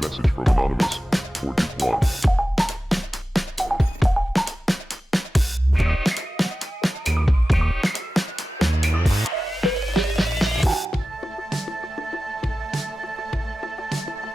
message from Anonymous 41.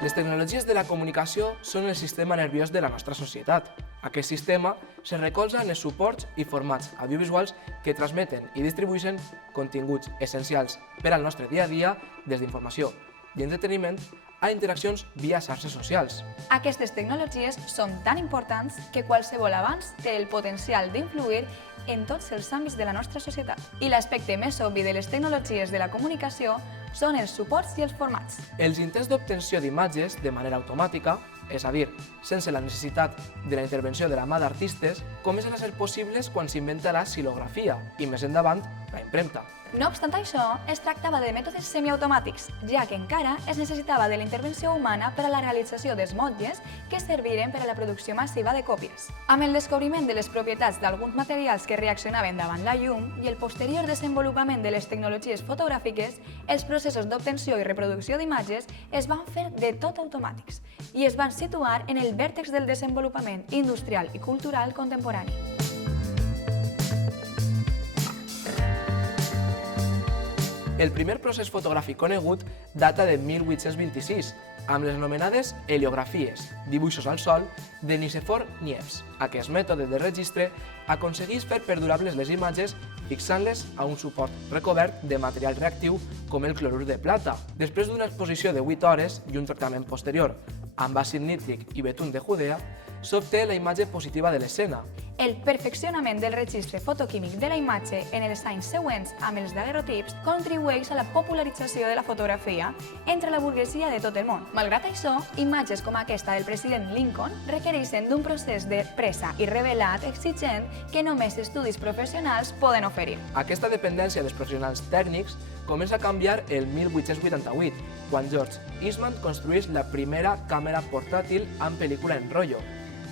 Les tecnologies de la comunicació són el sistema nerviós de la nostra societat. Aquest sistema se recolza en els suports i formats audiovisuals que transmeten i distribueixen continguts essencials per al nostre dia a dia, des d'informació i entreteniment a interaccions via xarxes socials. Aquestes tecnologies són tan importants que qualsevol avanç té el potencial d'influir en tots els àmbits de la nostra societat. I l'aspecte més obvi de les tecnologies de la comunicació són els suports i els formats. Els intents d'obtenció d'imatges de manera automàtica, és a dir, sense la necessitat de la intervenció de la mà d'artistes, comencen a ser possibles quan s'inventa la xilografia i més endavant la impremta. No obstant això, es tractava de mètodes semiautomàtics, ja que encara es necessitava de la intervenció humana per a la realització dels motlles que serviren per a la producció massiva de còpies. Amb el descobriment de les propietats d'alguns materials que reaccionaven davant la llum i el posterior desenvolupament de les tecnologies fotogràfiques, els processos d'obtenció i reproducció d'imatges es van fer de tot automàtics i es van situar en el vèrtex del desenvolupament industrial i cultural contemporani. El primer procés fotogràfic conegut data de 1826, amb les anomenades heliografies, dibuixos al sol, de Nicephore Niepce. Aquest mètode de registre aconsegueix fer perdurables les imatges fixant-les a un suport recobert de material reactiu com el clorur de plata. Després d'una exposició de 8 hores i un tractament posterior amb àcid nítric i betum de Judea, s'obté la imatge positiva de l'escena. El perfeccionament del registre fotoquímic de la imatge en els anys següents amb els daguerrotips contribueix a la popularització de la fotografia entre la burguesia de tot el món. Malgrat això, imatges com aquesta del president Lincoln requereixen d'un procés de presa i revelat exigent que només estudis professionals poden oferir. Aquesta dependència dels professionals tècnics comença a canviar el 1888, quan George Eastman construeix la primera càmera portàtil amb pel·lícula en rotllo,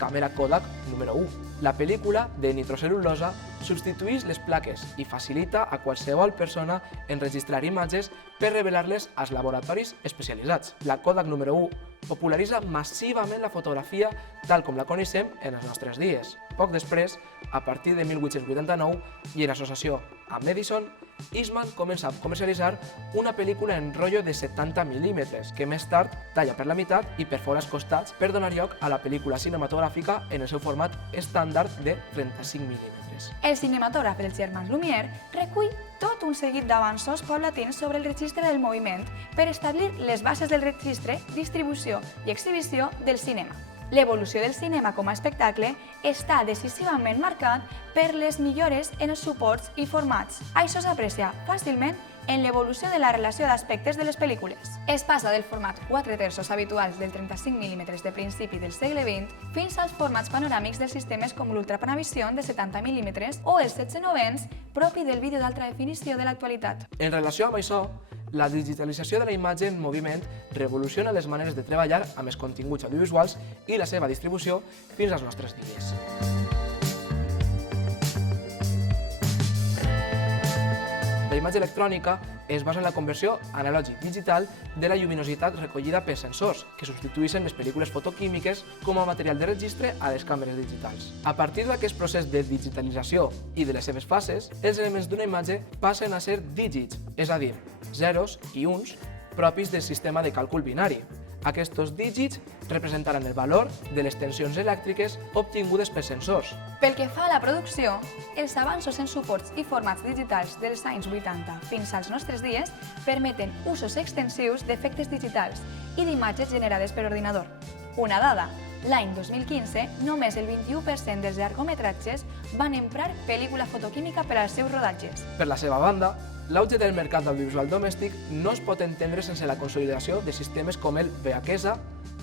càmera Kodak número 1. La pel·lícula de nitrocel·lulosa substitueix les plaques i facilita a qualsevol persona enregistrar imatges per revelar-les als laboratoris especialitzats. La Kodak número 1 popularitza massivament la fotografia tal com la coneixem en els nostres dies. Poc després, a partir de 1889, i en associació amb Edison, Eastman comença a comercialitzar una pel·lícula en rotllo de 70 mm, que més tard talla per la meitat i perfora els costats per donar lloc a la pel·lícula cinematogràfica en el seu format estàndard de 35 mm. El cinematògraf dels germans Lumière recull tot un seguit d'avanços paulatins sobre el registre del moviment per establir les bases del registre, distribució i exhibició del cinema. L'evolució del cinema com a espectacle està decisivament marcat per les millores en els suports i formats. Això s'aprecia fàcilment en l'evolució de la relació d'aspectes de les pel·lícules. Es passa del format 4 terços habituals del 35 mm de principi del segle XX fins als formats panoràmics dels sistemes com l'ultrapanavisió de 70 mm o els 16:9 propi del vídeo d'alta definició de l'actualitat. En relació amb això, la digitalització de la imatge en moviment revoluciona les maneres de treballar amb els continguts audiovisuals i la seva distribució fins als nostres dies. La imatge electrònica es basa en la conversió analògic-digital de la lluminositat recollida per sensors, que substitueixen les pel·lícules fotoquímiques com a material de registre a les càmeres digitals. A partir d'aquest procés de digitalització i de les seves fases, els elements d'una imatge passen a ser dígits, és a dir, zeros i uns propis del sistema de càlcul binari. Aquests dígits representaran el valor de les tensions elèctriques obtingudes per sensors. Pel que fa a la producció, els avanços en suports i formats digitals dels anys 80 fins als nostres dies permeten usos extensius d'efectes digitals i d'imatges generades per ordinador. Una dada: l'any 2015, només el 21% dels llargometratges van emprar pel·lícula fotoquímica per als seus rodatges. Per la seva banda, l'auge del mercat d'audiovisual domèstic no es pot entendre sense la consolidació de sistemes com el VHS,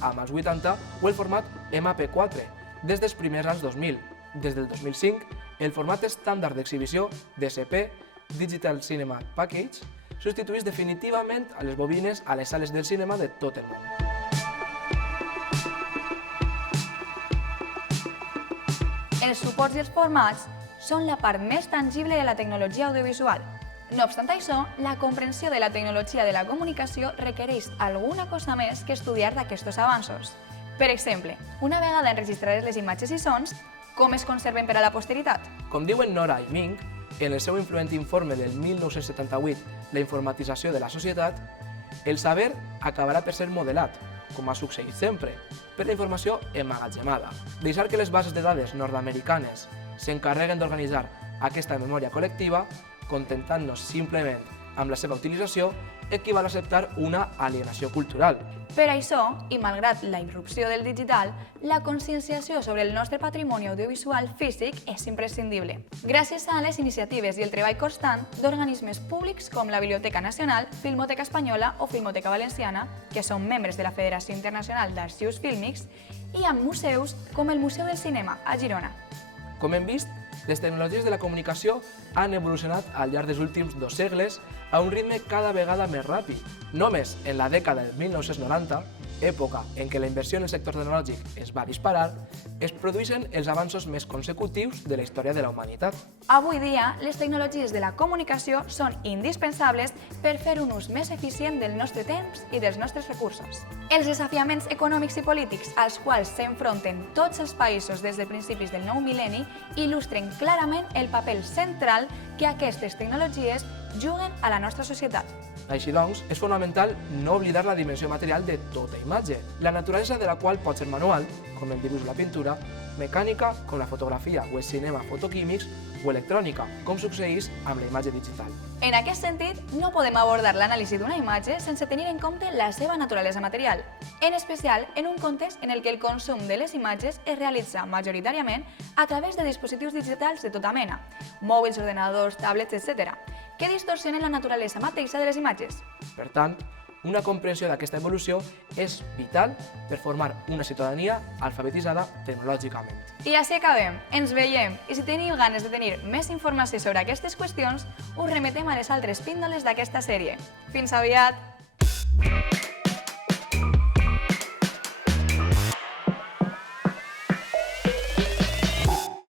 amb els 80 o el format MP4, des dels primers anys 2000. Des del 2005, el format estàndard d'exhibició DCP, Digital Cinema Package, substitueix definitivament a les bobines a les sales del cinema de tot el món. Els suports i els formats són la part més tangible de la tecnologia audiovisual. No obstant això, la comprensió de la tecnologia de la comunicació requereix alguna cosa més que estudiar d'aquests avanços. Per exemple, una vegada enregistrades les imatges i sons, com es conserven per a la posteritat? Com diuen Nora i Ming, en el seu influent informe del 1978, La informatització de la societat, el saber acabarà per ser modelat, com ha succeït sempre, per la informació emmagatzemada. Deixar que les bases de dades nord-americanes s'encarreguen d'organitzar aquesta memòria col·lectiva, contentant-nos simplement amb la seva utilització, equival a acceptar una alienació cultural. Per això, i malgrat la irrupció del digital, la conscienciació sobre el nostre patrimoni audiovisual físic és imprescindible. Gràcies a les iniciatives i el treball constant d'organismes públics com la Biblioteca Nacional, Filmoteca Espanyola o Filmoteca Valenciana, que són membres de la Federació Internacional d'Arxius Fílmics, i amb museus com el Museu del Cinema, a Girona. Com hem vist, les tecnologies de la comunicació han evolucionat al llarg dels últims 2 segles a un ritme cada vegada més ràpid. Només en la dècada del 1990, època en què la inversió en el sector tecnològic es va disparar, es produeixen els avanços més consecutius de la història de la humanitat. Avui dia, les tecnologies de la comunicació són indispensables per fer un ús més eficient del nostre temps i dels nostres recursos. Els desafiaments econòmics i polítics als quals s'enfronten tots els països des de principis del nou mil·lenni il·lustren clarament el paper central que aquestes tecnologies juguen a la nostra societat. Així doncs, és fonamental no oblidar la dimensió material de tota imatge, la naturalesa de la qual pot ser manual, com el dibuix o la pintura, mecànica, com la fotografia o el cinema fotoquímics, o electrònica, com succeeix amb la imatge digital. En aquest sentit, no podem abordar l'anàlisi d'una imatge sense tenir en compte la seva naturalesa material, en especial en un context en el que el consum de les imatges es realitza majoritàriament a través de dispositius digitals de tota mena, mòbils, ordenadors, tablets, etc., que distorsionen la naturalesa mateixa de les imatges. Per tant, una comprensió d'aquesta evolució és vital per formar una ciutadania alfabetitzada tecnològicament. I així acabem, ens veiem, i si teniu ganes de tenir més informació sobre aquestes qüestions, us remetem a les altres píndoles d'aquesta sèrie. Fins aviat!